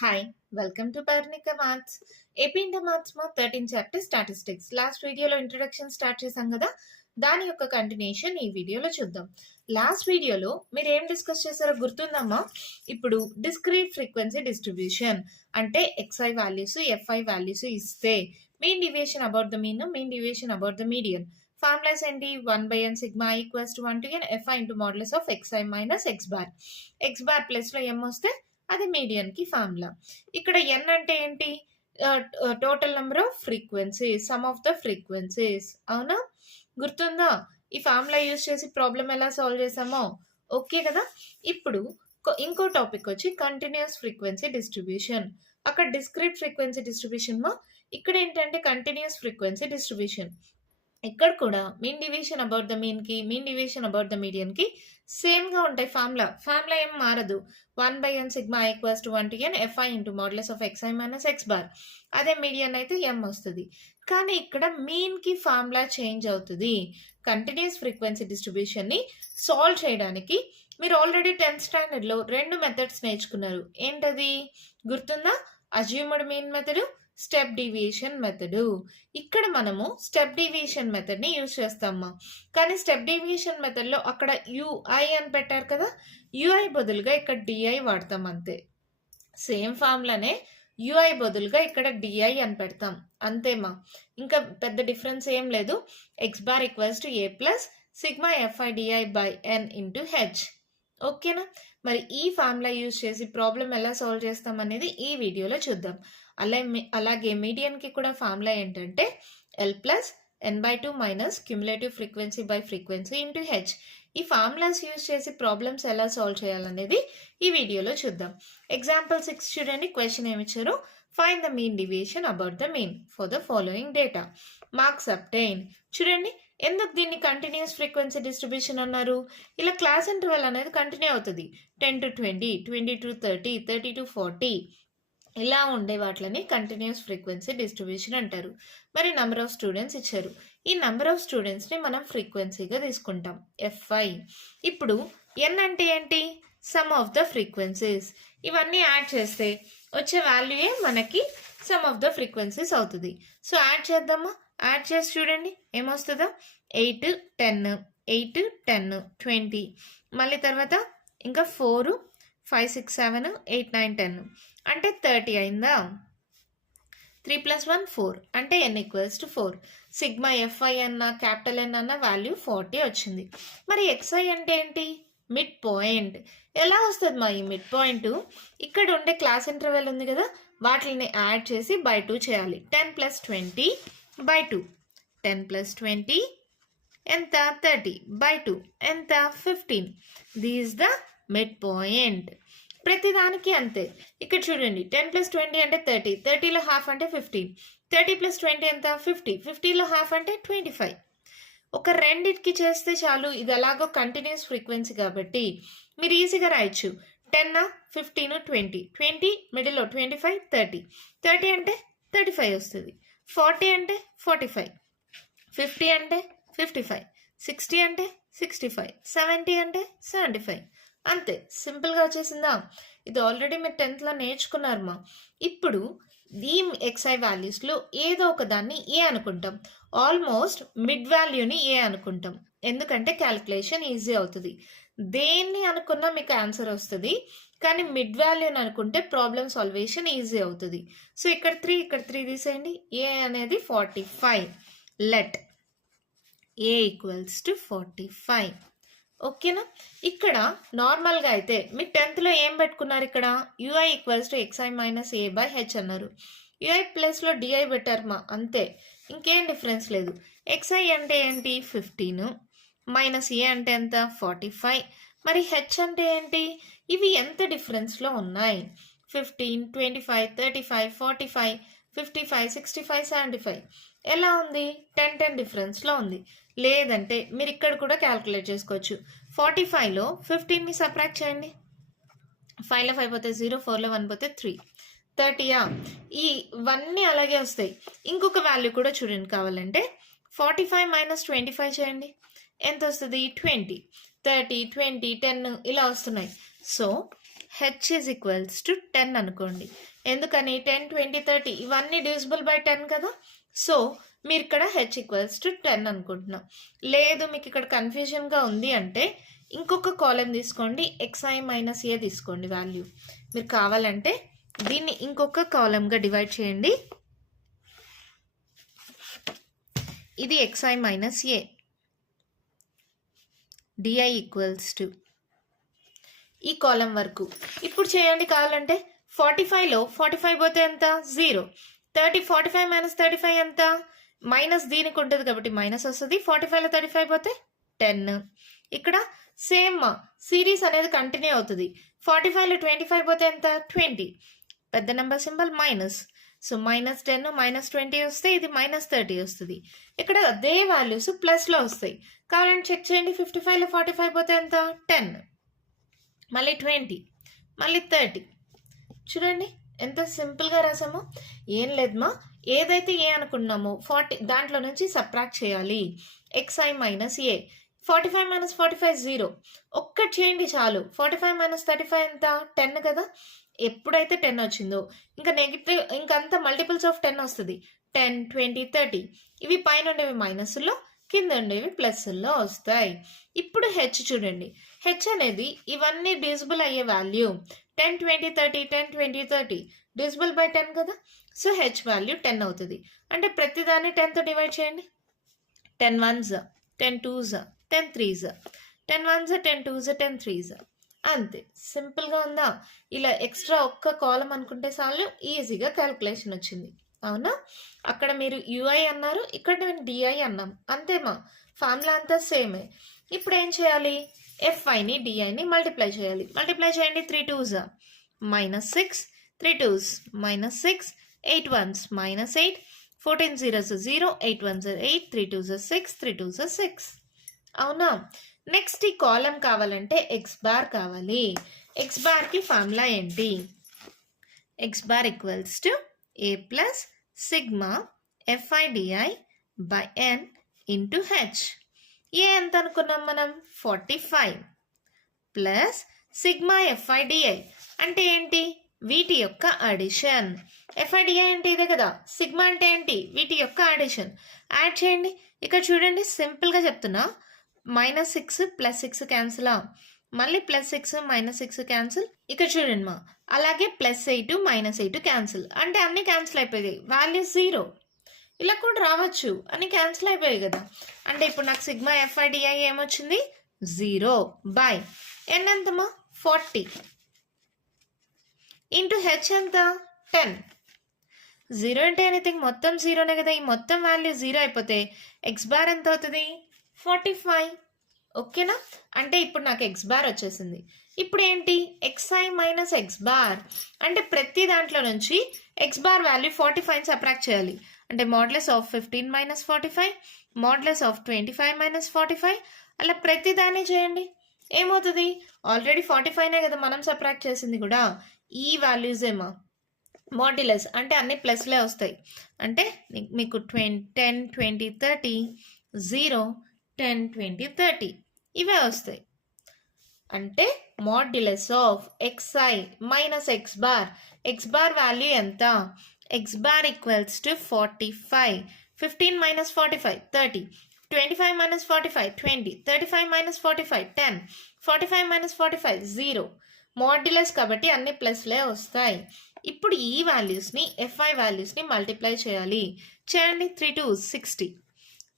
Hi, welcome to Parnika Maths. AP Inter Maths మా 13th chapter statistics. Last వీడియోలో introduction start చేసాం కదా, దాని యొక్క కంటిన్యూషన్ ఈ వీడియోలో చూద్దాం. లాస్ట్ వీడియోలో మీరు ఏం డిస్కస్ చేశారో గుర్తుందమ్మా? ఇప్పుడు డిస్క్రీట్ ఫ్రీక్వెన్సీ డిస్ట్రిబ్యూషన్ అంటే XI వాల్యూస్ FI వాల్యూస్ ఇస్తే mean deviation about the mean, mean deviation about the median. Formulas ఏంటి? 1/n sigma equals to 1 to n FI into modulus of XI minus X bar. X bar ప్లస్లో M వస్తే అది median కి formula. ఇక్కడ n అంటే ఏంటి? Total number of frequencies, sum of the frequencies. అవునా? గుర్తుందా ఈ ఫార్ములా యూజ్ చేసి ప్రాబ్లం ఎలా సాల్వ్ చేసామో? ఓకే కదా. ఇప్పుడు ఇంకో టాపిక్ వచ్చి కంటిన్యూస్ ఫ్రీక్వెన్సీ డిస్ట్రిబ్యూషన్. అక్కడ డిస్క్రీట్ ఫ్రీక్వెన్సీ డిస్ట్రిబ్యూషన్ మా, ఇక్కడ ఏంటంటే కంటిన్యూస్ ఫ్రీక్వెన్సీ డిస్ట్రిబ్యూషన్. ఇక్కడ కూడా mean division about the mean కి, mean division about the median కి సేమ్ గా ఉంటాయి. ఫార్ములా ఏం మారదు. 1/n sigma equals to 1 to n FI into modulus of XI minus X bar. అదే మీడియన్ అయితే M వస్తుంది. కానీ ఇక్కడ మీన్ కి ఫార్ములా చేంజ్ అవుతుంది. కంటిన్యూస్ ఫ్రీక్వెన్సీ డిస్ట్రిబ్యూషన్ ని సాల్వ్ చేయడానికి మీరు ఆల్రెడీ 10th స్టాండర్డ్ లో 2 మెథడ్స్ నేర్చుకున్నారు. ఏంటది గుర్తుందా? Assumed mean method, step deviation method. ఇక్కడ మనము స్టెప్ డీవియేషన్ మెథడ్ ని యూజ్ చేస్తామా. కానీ స్టెప్ డీవియేషన్ మెథడ్ లో అక్కడ UI అని పెట్టారు కదా, UI బదులుగా ఇక్కడ DI వాడతాం అంతే. సేమ్ ఫార్ములానే UI బదులుగా ఇక్కడ DI అని పెడతాం అంతేమా. ఇంకా పెద్ద డిఫరెన్స్ ఏం లేదు. X bar equals to A plus sigma FI DI by N into H. ఓకేనా? మరి ఈ ఫార్ములా యూజ్ చేసి ప్రాబ్లం ఎలా సాల్వ్ చేస్తాం అనేది ఈ వీడియోలో చూద్దాం. అలాగే మీడియన్ కి కూడా ఫార్ములా ఏంటంటే L plus n/2 minus cumulative frequency by frequency into H. ఈ ఫార్ములాస్ యూజ్ చేసి ప్రాబ్లమ్స్ ఎలా సాల్వ్ చేయాలనేది ఈ వీడియోలో చూద్దాం. ఎగ్జాంపుల్ 6 చూడండి. క్వశ్చన్ ఏమి ఇచ్చారు? Find the mean deviation about the mean for the following data. Marks obtain. చూడండి, ఎందుకు దీన్ని కంటిన్యూస్ ఫ్రీక్వెన్సీ డిస్ట్రిబ్యూషన్ అన్నారు? ఇలా క్లాస్ ఇంటర్వెల్ అనేది కంటిన్యూ అవుతుంది. 10 to 20, 20 to 30, 30 to 40 ఇలా ఉండే వాటిని కంటిన్యూస్ ఫ్రీక్వెన్సీ డిస్ట్రిబ్యూషన్ అంటారు. మరి నెంబర్ ఆఫ్ స్టూడెంట్స్ ఇచ్చారు. ఈ నెంబర్ ఆఫ్ స్టూడెంట్స్ని మనం ఫ్రీక్వెన్సీగా తీసుకుంటాం, FI. ఇప్పుడు N అంటే ఏంటి? Some of the frequencies. ఇవన్నీ యాడ్ చేస్తే వచ్చే వాల్యూయే మనకి సమ్ ఆఫ్ ద ఫ్రీక్వెన్సీస్ అవుతుంది. సో యాడ్ చేద్దామా? యాడ్ చేసి చూడండి ఏమొస్తుందో. 8, 10, 8, 10, 20. మళ్ళీ తర్వాత ఇంకా 4, 5, 6, 7, 8, 9, 10 అంటే 30 అయిందా? 3 + 1 4 అంటే n equals to 4. Sigma FI అన్న క్యాపిటల్ N అన్న వాల్యూ 40 వచ్చింది. మరి XI అంటే ఏంటి? Mid point. ఎలా వస్తుంది మా ఈ మిడ్ పాయింట్? ఇక్కడ ఉండే క్లాస్ ఇంటర్వెల్ ఉంది కదా, వాటిని యాడ్ చేసి బై 2 చేయాలి. 10 + 20 బై 2. 10 + 20 ఎంత? 30 బై 2 ఎంత? 15. This the mid point. ప్రతిదానికి అంతే. ఇక్కడ చూడండి, 10 + 20 అంటే 30, 30లో హాఫ్ అంటే 15, 30 + 20 ఎంత? 50, 50లో హాఫ్ అంటే 25. ఒక రెండిటికి చేస్తే చాలు. ఇది అలాగో కంటిన్యూస్ ఫ్రీక్వెన్సీ కాబట్టి మీరు ఈజీగా రాయొచ్చు. 10, 15, 20, 20 మిడిల్లో 25, 30, 30 అంటే 35 వస్తుంది, 40 అంటే 45, 50 అంటే 55, 60 అంటే 65, 70 అంటే 75. అంతే, సింపుల్గా వచ్చేసిందా? ఇది ఆల్రెడీ మీరు 10th నేర్చుకున్నారు మా. ఇప్పుడు ఈ XI వాల్యూస్లో ఏదో ఒక దాన్ని ఏ అనుకుంటాం. ఆల్మోస్ట్ మిడ్ వాల్యూని ఏ అనుకుంటాం, ఎందుకంటే క్యాలిక్యులేషన్ ఈజీ అవుతుంది. దేన్ని అనుకున్నా మీకు ఆన్సర్ వస్తుంది, కానీ మిడ్ వాల్యూని అనుకుంటే ప్రాబ్లమ్ సాల్వేషన్ ఈజీ అవుతుంది. సో ఇక్కడ 3, ఇక్కడ 3 తీసేయండి. ఏ అనేది 45. Let A equals to 45. ఓకేనా? ఇక్కడ నార్మల్గా అయితే మీరు 10th ఏం పెట్టుకున్నారు? ఇక్కడ UI equals to XI minus A by H అన్నారు. UI ప్లస్లో DI పెట్టారు మా, అంతే, ఇంకేం డిఫరెన్స్ లేదు. XI అంటే ఏంటి? 15 మైనస్ A అంటే ఎంత? 45. మరి H అంటే ఏంటి? ఇవి ఎంత డిఫరెన్స్లో ఉన్నాయి? 15, 25, 35, 45, 55, 65, 75. ఎలా ఉంది? 10, 10 డిఫరెన్స్లో ఉంది. లేదంటే మీరు ఇక్కడ కూడా క్యాల్కులేట్ చేసుకోవచ్చు. 45లో 15ని సబ్ట్రాక్ట్ చేయండి. 5లో 5 పోతే 0, 4లో 1 పోతే 3, 30యా? ఇవన్నీ అలాగే వస్తాయి. ఇంకొక వాల్యూ కూడా చూడండి కావాలంటే. 45 మైనస్ 25 చేయండి, ఎంత వస్తుంది? 20, 30, 20, 10 ఇలా వస్తున్నాయి. So H is equals to 10 అనుకోండి. ఎందుకని 10, 20, 30 ఇవన్నీ డివిజిబుల్ బై 10 కదా. సో మీరు ఇక్కడ హెచ్ ఈక్వల్స్ టు 10 అనుకుంటున్నాం. లేదు మీకు ఇక్కడ కన్ఫ్యూజన్గా ఉంది అంటే ఇంకొక కాలం తీసుకోండి, xi మైనస్ ఏ తీసుకోండి వాల్యూ. మీరు కావాలంటే దీన్ని ఇంకొక కాలంగా డివైడ్ చేయండి. ఇది xi minus a DI equals to ఈ కాలం వరకు. ఇప్పుడు చేయండి కావాలంటే 45లో 45 పోతే ఎంత 0, 30 45 మైనస్ 35 ఎంత మైనస్ దీనికి ఉంటుంది కాబట్టి మైనస్ వస్తుంది. 45లో 35 పోతే 10. ఇక్కడ సేమ్ సిరీస్ అనేది కంటిన్యూ అవుతుంది. 45లో 25 పోతే ఎంత 20, పెద్ద number symbol minus. So minus 10 minus 20 వస్తే ఇది మైనస్ 30 వస్తుంది. ఇక్కడ అదే వాల్యూస్ ప్లస్లో వస్తాయి. కావాలంటే చెక్ చేయండి. 55లో 45 పోతే ఎంత 10, మళ్ళీ 20, మళ్ళీ 30. చూడండి ఎంత సింపుల్గా రాసామో. ఏం లేదమ్మా, ఏదైతే ఏ అనుకున్నామో 40 దాంట్లో నుంచి సబ్ట్రాక్ట్ చేయాలి. xi మైనస్ ఏ. 45 మైనస్ 45 0. ఒక్కటి చేయండి చాలు. 45 మైనస్ 35 ఎంత 10 కదా. ఎప్పుడైతే 10 వచ్చిందో ఇంకా నెగిటివ్ ఇంకంతా మల్టిపుల్స్ ఆఫ్ 10 వస్తుంది. 10, 20, 30 ఇవి పైన ఉండేవి మైనస్లో, కింద ఉండేవి ప్లస్లో వస్తాయి. ఇప్పుడు హెచ్ చూడండి. హెచ్ అనేది ఇవన్నీ డివిజిబుల్ అయ్యే వాల్యూ. 10, 20, 30, 10, 20, 30 డివిజిబుల్ బై 10 కదా. సో హెచ్ వాల్యూ 10 అవుతుంది. అంటే ప్రతిదాన్ని 10తో డివైడ్ చేయండి. 10 1s, 10 2s, 10 3s, 10 1s, 10 2s, 10 3s. అంతే, సింపుల్గా ఉందా. ఇలా ఎక్స్ట్రా ఒక్క కాలం అనుకుంటే చాలు, ఈజీగా క్యాల్కులేషన్ వచ్చింది. అవునా. అక్కడ మీరు యుఐ అన్నారు, ఇక్కడ నేను డిఐ అన్నాం. అంతేమా, ఫార్ములా అంతా సేమే. ఇప్పుడు ఏం చేయాలి, ఎఫ్ఐని డిఐని మల్టిప్లై చేయాలి. మల్టిప్లై చేయండి. 3 2s minus 6, 3 2s minus 6, 8 1s minus 8, 14 0s 0, 8 1s 8, 3 2s 6, 3 2s 6. అవునా. నెక్స్ట్ ఈ కాలం కావాలంటే ఎక్స్ బార్ కావాలి. ఎక్స్ బార్కి ఫార్ములా ఏంటి, x bar equals to a plus sigma f i d i by n into h. A ఎంత అనుకున్నాం మనం 45 ప్లస్ సిగ్మా ఎఫ్ఐడిఐ అంటే ఏంటి, వీటి యొక్క అడిషన్. ఎఫ్ఐడిఐ అంటే ఇదే కదా. సిగ్మా అంటే ఏంటి, వీటి యొక్క అడిషన్. యాడ్ చేయండి. ఇక్కడ చూడండి సింపుల్గా చెప్తున్నా. మైనస్ 6 ప్లస్ 6 క్యాన్సిల్, మళ్ళీ ప్లస్ 6 మైనస్ 6 క్యాన్సిల్. ఇక్కడ చూడండి మా, అలాగే ప్లస్ 8 మైనస్ 8 క్యాన్సిల్. అంటే అన్ని క్యాన్సిల్ అయిపోయాయి. వాల్యూ 0 ఇలా కూడా రావచ్చు, అన్ని క్యాన్సిల్ అయిపోయాయి కదా. అంటే ఇప్పుడు నాకు సిగ్మా ఎఫ్ఐడిఐ ఏమొచ్చింది 0 బై ఎన్ ఎంతమా 40 ఇంటూ హెచ్ ఎంత 10. 0 అంటే ఎనీథింగ్ మొత్తం 0నే కదా. ఈ మొత్తం వాల్యూ 0 అయిపోతే ఎక్స్ బార్ ఎంత అవుతుంది 45. ఓకేనా. అంటే ఇప్పుడు నాకు ఎక్స్ బార్ వచ్చేసింది. ఇప్పుడు ఏంటి, xi మైనస్ ఎక్స్ బార్ అంటే ప్రతి దాంట్లో నుంచి ఎక్స్ బార్ వాల్యూ 45 సబ్ట్రాక్ట్ చేయాలి. అంటే modulus of 15 minus 45, modulus of 25 minus 45, అలా ప్రతి దాన్ని చేయండి. ఏమవుతుంది, ఆల్రెడీ 45నే కదా మనం సబ్ట్రాక్ట్ చేసింది కూడా. ఈ వాల్యూస్ ఏమో మోడ్యులస్ అంటే అన్ని ప్లస్లే వస్తాయి. అంటే మీకు 10, 20, 30, 0, 10, 20, 30 ఇవే వస్తాయి. అంటే modulus of xi minus x bar. X bar value ఎంత, x bar equals to 45. 15 minus 45 30, 25 minus 45 20, 35 minus 45 10, 45 minus 45 0. Modulus కాబట్టి అన్ని ప్లస్లే వస్తాయి. ఇప్పుడు ఈ వాల్యూస్ని ఎఫ్ఐ వాల్యూస్ని మల్టిప్లై చేయాలి. చేయండి. 3 2s 60,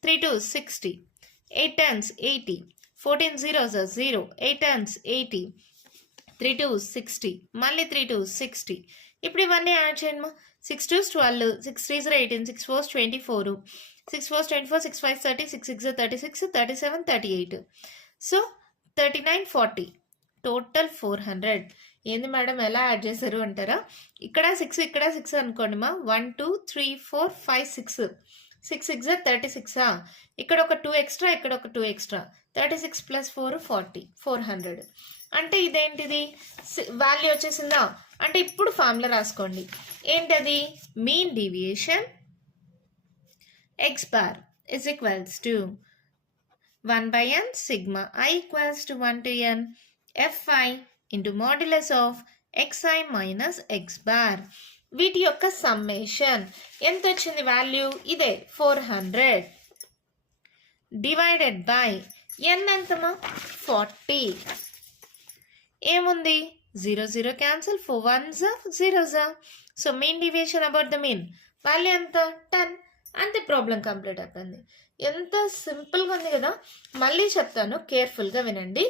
3 2s 60, 8 10s 80, 14 0s 0, 8 10s 80, 3 2s 60, మళ్ళీ 3 2s 60. ఇప్పుడు ఇవన్నీ యాడ్ చేయండి మా. 6 2s 12, 6 3s 18, 6 4s 24, 6 4s 24, 6 5s 30, 6 6s 36, 37 38. So 39 40 total 400. ఏంది మేడం ఎలా యాడ్ చేశారు అంటారా. ఇక్కడ 6 ఇక్కడ 6 అనుకోండి మా. 1 2 3 4 5 6, 6 6 36. ఇక్కడ ఒక 2 ఎక్స్ట్రా, ఇక్కడ ఒక 2 ఎక్స్ట్రా. 36 ప్లస్ 4 40, 400. అంటే ఇదేంటిది వాల్యూ వచ్చేసిందా. అంటే ఇప్పుడు ఫార్ములా రాసుకోండి. ఏంటది, mean deviation X bar is equals to 1 by n sigma I equals to 1 to n fi into modulus of xi minus x bar. వీటి యొక్క సమ్మేషన్ ఎంత వచ్చింది వాల్యూ? ఇదే 400 డివైడెడ్ బై n ఎంతమా 40. ఏముంది 0 0 cancel, 4 1s 0s. So mean deviation about the mean value ఎంత 10. అంతే, problem complete అయిపోయింది. ఎంత సింపుల్గా ఉంది కదా. మళ్ళీ చెప్తాను, కేర్ఫుల్గా వినండి.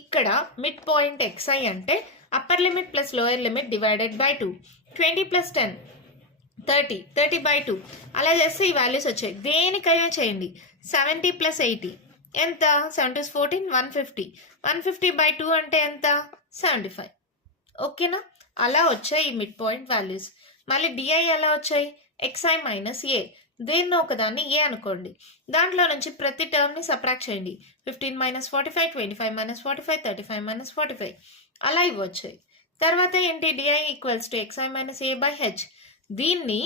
ఇక్కడ మిడ్ పాయింట్ xi అంటే upper limit plus lower limit divided by 2. 20 plus 10 30, 30 by 2. అలా చేస్తే ఈ వాల్యూస్ వచ్చాయి. దేనికైనా చేయండి. 70 ప్లస్ 80 ఎంత? 7 2 14, 150. 150 బై 2 అంటే ఎంత? 75. ఓకేనా? అలా వచ్చాయి ఈ మిడ్ పాయింట్ వాల్యూస్. మళ్ళీ డిఐ ఎలా వచ్చాయి? xi మైనస్ ఏ. దేన్నో ఒకదాన్ని ఏ అనుకోండి. దాంట్లో నుంచి ప్రతి టర్మ్ని సబ్ట్రాక్ట్ చేయండి. 15 మైనస్ 45, 25 మైనస్ 45, 35 మైనస్ 45. అలా ఇవి వచ్చాయి. తర్వాత ఏంటి? DI equals to xi minus a by H. దీన్ని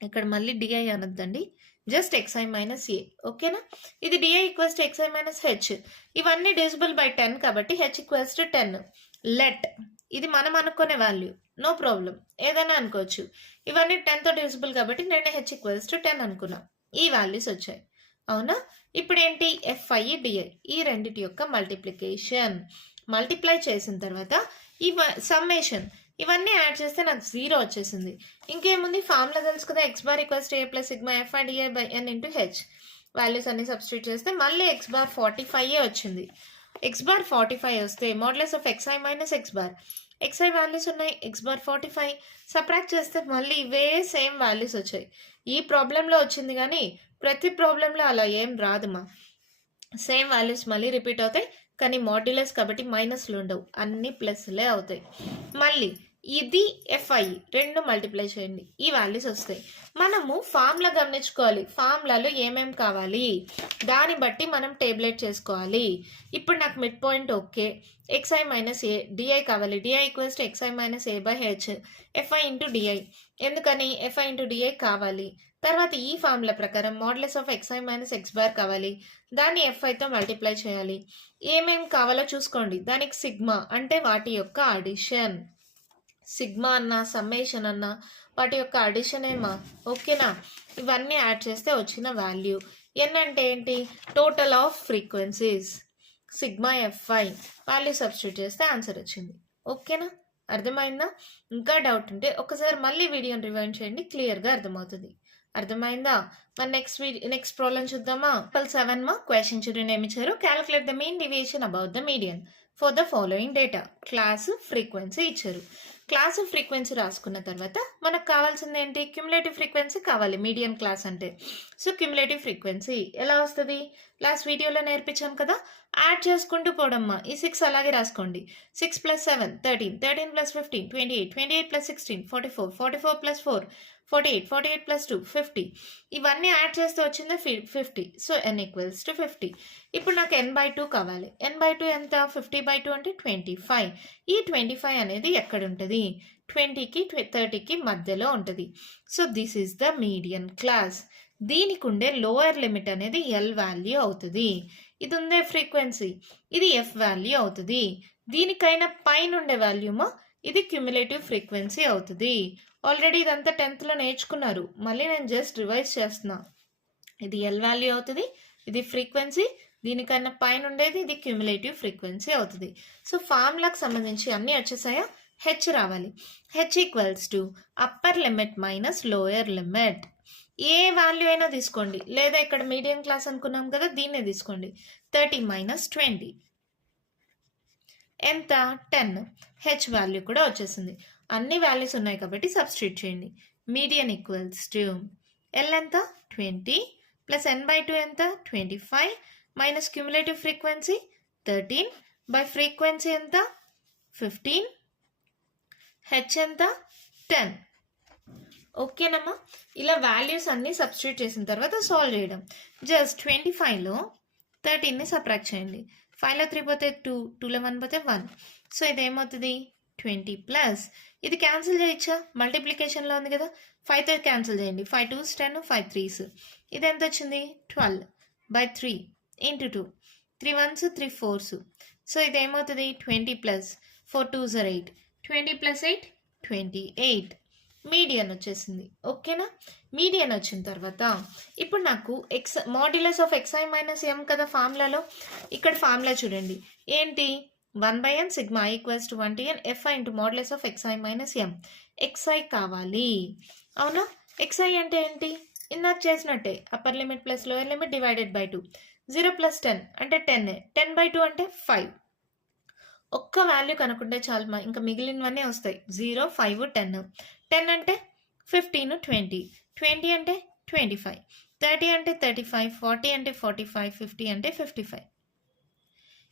ఇక్కడ మళ్ళీ డిఐ అనొద్దండి, జస్ట్ xi మైనస్ ఏ. ఓకేనా? ఇది DI equals to xi minus H. ఇవన్నీ డివిజిబుల్ బై 10 కాబట్టి హెచ్ ఈక్వల్స్ టు 10. లెట్ ఇది మనం అనుకునే వాల్యూ, నో ప్రాబ్లం, ఏదైనా అనుకోవచ్చు. ఇవన్నీ 10తో డివిజిబుల్ కాబట్టి నేను హెచ్ ఈక్వల్స్ టు 10 అనుకున్నా. ఈ వాల్యూస్ వచ్చాయి. అవునా? ఇప్పుడు ఏంటి? ఎఫ్ఐ డిఐ ఈ రెండిటి యొక్క మల్టిప్లికేషన్. మల్టిప్లై చేసిన తర్వాత సమ్మేషన్ ఇవన్నీ యాడ్ చేస్తే నాకు 0 వచ్చేసింది. ఇంకేముంది? ఫార్ములా తెలుసు కదా, x bar equals to a plus sigma fi di by n into h. Values అన్ని సబ్స్టిట్యూట్ చేస్తే మళ్ళీ ఎక్స్ బార్ 45 వచ్చింది. ఎక్స్ బార్ 45 వస్తే modulus of xi minus x bar. xi values ఉన్నాయి, ఎక్స్ బార్ 45. సబ్ట్రాక్ట్ చేస్తే మళ్ళీ ఇవే సేమ్ వాల్యూస్ వచ్చాయి. ఈ ప్రాబ్లంలో వచ్చింది కానీ ప్రతి ప్రాబ్లంలో అలా ఏం రాదుమా. సేమ్ వాల్యూస్ మళ్ళీ రిపీట్ అవుతాయి, కానీ మాడ్యులస్ కాబట్టి మైనస్లు ఉండవు, అన్ని ప్లస్లే అవుతాయి. మళ్ళీ ఇది ఎఫ్ఐ రెండు మల్టిప్లై చేయండి, ఈ వాల్యూస్ వస్తాయి. మనము ఫార్ములా గమనించుకోవాలి. ఫార్ములాలో ఏమేం కావాలి దాన్ని బట్టి మనం టేబులేట్ చేసుకోవాలి. ఇప్పుడు నాకు mid point okay, xi minus a d i కావాలి. D i equals to xi minus a by h f i into d i. ఎందుకని? ఎఫ్ఐ ఇంటూ డిఐ కావాలి. తర్వాత ఈ ఫార్ములా ప్రకారం modulus of xi minus x bar కావాలి. దాన్ని ఎఫ్ఐతో మల్టిప్లై చేయాలి. ఏమేం కావాలో చూసుకోండి. దానికి సిగ్మా అంటే వాటి యొక్క అడిషన్. సిగ్మా అన్నా సమ్మేషన్ అన్నా వాటి యొక్క అడిషన్ ఏమా. ఓకేనా? ఇవన్నీ యాడ్ చేస్తే వచ్చిన వాల్యూ. ఎన్ అంటే ఏంటి? Total of frequencies. Sigma fi value substitute చేస్తే ఆన్సర్ వచ్చింది. ఓకేనా? అర్థమైందా? ఇంకా డౌట్ ఉంటే ఒకసారి మళ్ళీ వీడియోని రివైండ్ చేయండి, క్లియర్గా అర్థమవుతుంది. అర్థమైందా? మరి నెక్స్ట్ ప్రాబ్లం చూద్దామా? 7 మా క్వశ్చన్ చూడండి ఏమి ఇచ్చారు. Calculate the mean deviation about the median for the following data. Class frequency ఇచ్చారు. క్లాస్ ఫ్రీక్వెన్సీ రాసుకున్న తర్వాత మనకు కావాల్సింది ఏంటి? క్యుములేటివ్ ఫ్రీక్వెన్సీ కావాలి మీడియన్ క్లాస్ అంటే. సో క్యుములేటివ్ ఫ్రీక్వెన్సీ ఎలా వస్తుంది? లాస్ట్ వీడియోలో నేర్పించాం కదా, యాడ్ చేసుకుంటూ పోవడమ్మా. ఈ 6 అలాగే రాసుకోండి. 6 + 7 13, 13 + 15 28, 28 + 16 44, 44 + 4 48, 48 + 2 50. ఇవన్నీ యాడ్ చేస్తే వచ్చింది 50. So n equals to 50. ఇప్పుడు నాకు n/2 కావాలి. n/2 ఎంత? 50/2 అంటే 25. ఈ 25 అనేది ఎక్కడ ఉంటుంది? 20కి 30కి మధ్యలో ఉంటుంది. So this is the median class. దీనికి ఉండే లోయర్ లిమిట్ అనేది ఎల్ వాల్యూ అవుతుంది. ఇది ఉండే ఫ్రీక్వెన్సీ, ఇది ఎఫ్ వాల్యూ అవుతుంది. దీనికైనా పైన ఉండే వాల్యూమా ఇది క్యుములేటివ్ ఫ్రీక్వెన్సీ అవుతుంది. ఆల్రెడీ ఇదంతా 10th నేర్చుకున్నారు, మళ్ళీ నేను జస్ట్ రివైజ్ చేస్తున్నా. ఇది ఎల్ వాల్యూ అవుతుంది, ఇది ఫ్రీక్వెన్సీ, దీనికన్నా పైన ఉండేది ఇది క్యుములేటివ్ ఫ్రీక్వెన్సీ అవుతుంది. సో ఫార్ములాకి సంబంధించి అన్నీ వచ్చేసాయా? హెచ్ రావాలి. H equals to upper limit minus lower limit. A value అయినా తీసుకోండి, లేదా ఇక్కడ మీడియం క్లాస్ అనుకున్నాం కదా, దీన్నే తీసుకోండి. 30 - 20 ఎంత? 10. హెచ్ వాల్యూ కూడా వచ్చేసింది. అన్ని వాల్యూస్ ఉన్నాయి కాబట్టి సబ్స్టిట్యూట్ చేయండి. మీడియన్ ఈక్వల్స్ టు ఎల్ ఎంత? 20 ప్లస్ n/2 ఎంత? 25 minus cumulative frequency 13 by frequency ఎంత? 15. హెచ్ ఎంత? 10. ఓకేనమ్మా? ఇలా వాల్యూస్ అన్నీ సబ్స్టిట్యూట్ చేసిన తర్వాత సాల్వ్ చేయడం. జస్ట్ 25లో 13ని సబ్ట్రాక్ట్ చేయండి. 5లో 3 పోతే 2, 2లో 1 పోతే 1. సో ఇదేమవుతుంది? 20 ప్లస్ ఇది క్యాన్సిల్ చేయొచ్చా? మల్టిప్లికేషన్లో ఉంది కదా, 5తో క్యాన్సిల్ చేయండి. 5 2s 10, 5 3s. ఇది ఎంత వచ్చింది? 12/3 × 2. 3 1s 3 4s. సో ఇదేమవుతుంది? 20 plus 4 2s are 8, 20 plus 8 28. Median వచ్చేసింది. ఓకేనా? మీడియన్ వచ్చిన తర్వాత ఇప్పుడు నాకు modulus of xi minus m కదా ఫార్ములాలో. ఇక్కడ ఫార్ములా చూడండి ఏంటి, 1/n sigma equals to 1 to n fi into modulus of xi minus m. xi కావాలి, అవునా? xi అంటే ఏంటి, ఇందాక చేసినట్టే upper limit plus lower limit divided by 2. 0 plus 10 అంటే 10, 10/2 అంటే 5. ఒక్క వాల్యూ కనుక్కుంటే చాలు ఇంకా మిగిలినవన్నీ వస్తాయి. 0 5 10. 10 అంటే 15 20, 20 అంటే 25, 30 అంటే 35, 40 అంటే 45, 50 అంటే 55.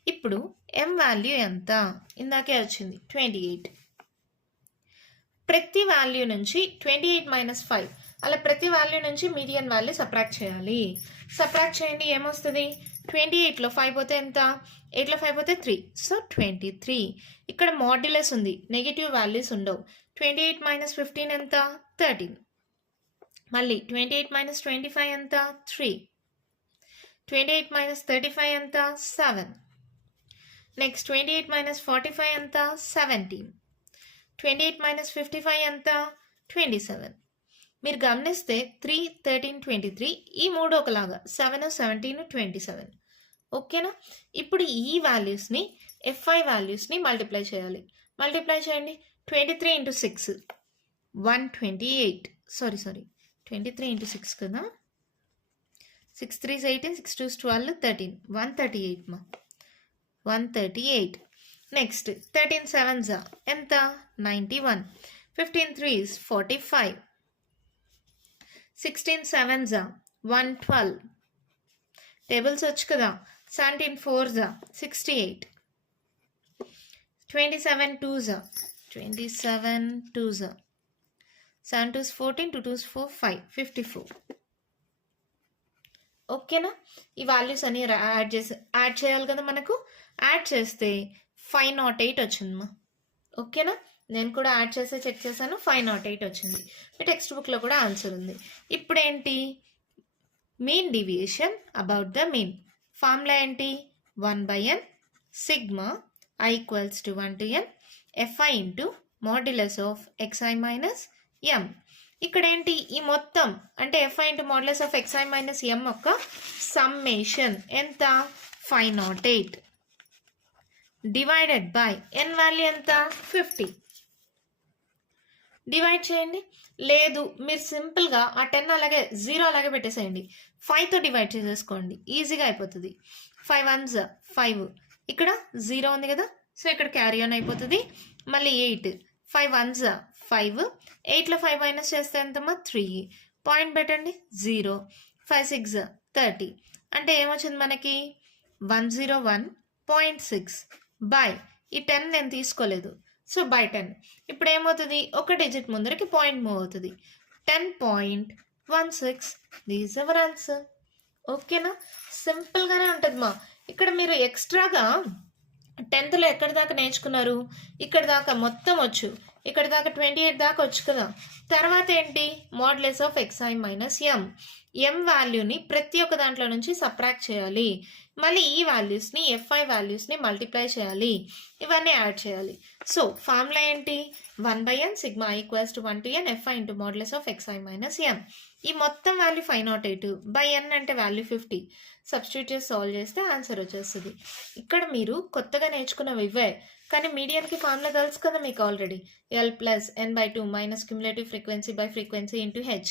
ఇప్పుడు m వాల్యూ ఎంత, ఇందాకే వచ్చింది 28. ప్రతి వాల్యూ నుంచి 28 మైనస్ 5 అలా ప్రతి వాల్యూ నుంచి మీడియన్ వాల్యూ సబ్ట్రాక్ట్ చేయాలి. సబ్ట్రాక్ట్ చేయండి, ఏమొస్తుంది, 28లో 5 పోతే ఎంత, 8లో 5 పోతే 3, సో 23. ఇక్కడ మాడ్యులస్ ఉంది, నెగిటివ్ వాల్యూస్ ఉండవు. 28 మైనస్ 15 ఎంత, 13. మళ్ళీ 28 మైనస్ 25 ఎంత, 3. 28 మైనస్ 35 ఎంత, 7. నెక్స్ట్ 28 మైనస్ 45 ఎంత, 17. 28 మైనస్ 55 ఎంత, 27. మీరు గమనిస్తే 3 13 23 ఈ మూడు ఒకలాగా, 7 17 27. ఓకేనా? ఇప్పుడు ఈ వాల్యూస్ని fi వాల్యూస్ని మల్టిప్లై చేయాలి. మల్టిప్లై చేయండి, 23 ఇంటూ 6 128. సారీ 23 ఇంటూ 6 కదా, 6 3s 18, 6 2s 12, 13, 138 మా, 138. నెక్స్ట్ 13 7s ఎంత, 91. 15 3s 45. 16 7s 112. టేబుల్స్ వచ్చు కదా, 17 4s 68. 27 2s 27 2s, 7 2s 14, 2 2s 4 5, 54. ఓకేనా? ఈ వాల్యూస్ అన్ని యాడ్ చేయాలి కదా మనకు. యాడ్ చేస్తే 508 వచ్చిందమ్మా. ఓకేనా? నేను కూడా యాడ్ చేసి చెక్ చేశాను, 508 వచ్చింది. మీ టెక్స్ట్ బుక్లో కూడా ఆన్సర్ ఉంది. ఇప్పుడు ఏంటి, mean deviation about the mean. Formula ఏంటి, 1/n sigma i equals to 1 to n fi into modulus of xi minus m. ఇక్కడ ఏంటి, ఈ మొత్తం అంటే fi into modulus of xi minus m యొక్క సమ్మేషన్ ఎంత, 508 డివైడెడ్ బై n వాల్యూ ఎంత, 50. Divide చేయండి. లేదు మీరు సింపుల్గా ఆ 10 అలాగే 0 అలాగే పెట్టేసేయండి, 5తో డివైడ్ చేసేసుకోండి, ఈజీగా అయిపోతుంది. 5 1s 5, ఇక్కడ 0 ఉంది కదా, సో ఇక్కడ క్యారీ ఆన్ అయిపోతుంది. మళ్ళీ 8, 5 1s 5, 8లో 5 మైనస్ చేస్తే ఎంతమ్మా, 3. పాయింట్ పెట్టండి, 0. 5 6 30 అంటే ఏమొచ్చింది మనకి, 101.6 బై ఈ 10 నేను తీసుకోలేదు, సో బై 10. ఇప్పుడు ఏమవుతుంది, ఒక డిజిట్ ముందరికి పాయింట్ మూవ్ అవుతుంది, 10.16. These our answer. ఓకేనా? సింపుల్గానే ఉంటుంది మా. ఇక్కడ మీరు ఎక్స్ట్రాగా 10thలో ఎక్కడి దాకా నేర్చుకున్నారు, ఇక్కడ దాకా మొత్తం వచ్చు, ఇక్కడ దాకా 28 దాకా వచ్చు కదా. తర్వాత ఏంటి, modulus of xi minus m వాల్యూని ప్రతి ఒక్క దాంట్లో నుంచి సబ్ట్రాక్ట్ చేయాలి. మళ్ళీ ఈ వాల్యూస్ని fi వాల్యూస్ని మల్టిప్లై చేయాలి, ఇవన్నీ యాడ్ చేయాలి. సో ఫార్ములా ఏంటి, 1/n sigma equals to 1 to n fi into modulus of xi minus m. ఈ మొత్తం వాల్యూ 508 బై n అంటే వాల్యూ 50. సబ్స్టిట్యూట్ చేసి సాల్వ్ చేస్తే ఆన్సర్ వచ్చేస్తుంది. ఇక్కడ మీరు కొత్తగా నేర్చుకున్నవి ఇవే, కానీ మీడియన్కి ఫార్ములా తెలుసు కదా మీకు already, L plus n/2 minus cumulative frequency by frequency into h.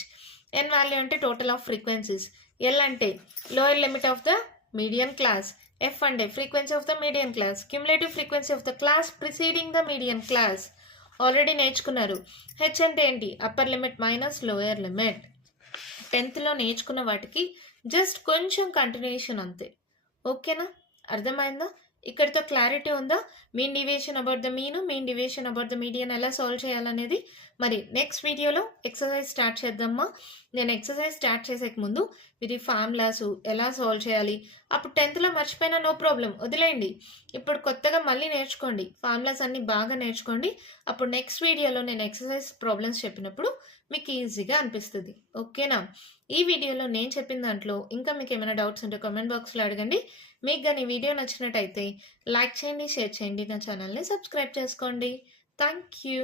N value అంటే టోటల్ ఆఫ్ ఫ్రీక్వెన్సీస్, ఎల్ అంటే lower limit of the median class, f అంటే frequency of the median class, cumulative frequency of the class preceding the median class already నేర్చుకున్నారు. H అంటే ఏంటి, upper limit minus lower limit. 10thలో నేర్చుకున్న వాటికి just కొంచెం continuation అంతే. ఓకేనా? అర్థమైందా? ఇక్కడితో క్లారిటీ ఉందా? Mean deviation about the mean, mean deviation about the median ఎలా సాల్వ్ చేయాలనేది మరి నెక్స్ట్ వీడియోలో ఎక్సర్సైజ్ స్టార్ట్ చేద్దామా. నేను ఎక్సర్సైజ్ స్టార్ట్ చేసే ముందు మీరు ఫార్ములాస్ ఎలా సాల్వ్ చేయాలి, అప్పుడు 10థ్‌లో మర్చిపోయినా నో ప్రాబ్లమ్ వదిలేయండి. ఇప్పుడు కొత్తగా మళ్ళీ నేర్చుకోండి. ఫార్ములాస్ అన్నీ బాగా నేర్చుకోండి. అప్పుడు నెక్స్ట్ వీడియోలో నేను ఎక్సర్‌సైజ్ ప్రాబ్లమ్స్ చెప్పినప్పుడు మీకు ఈజీగా అనిపిస్తది. ఓకేనా? ఈ వీడియోలో నేను చెప్పిన దాంట్లో ఇంకా మీకేమైనా డౌట్స్ ఉంటే కామెంట్ బాక్స్‌లో అడగండి. మీకు గాని ఈ వీడియో నచ్చినట్టయితే లైక్ చేయండి, షేర్ చేయండి. నా ఛానెల్‌ని సబ్స్క్రైబ్ చేసుకోండి. Thank you.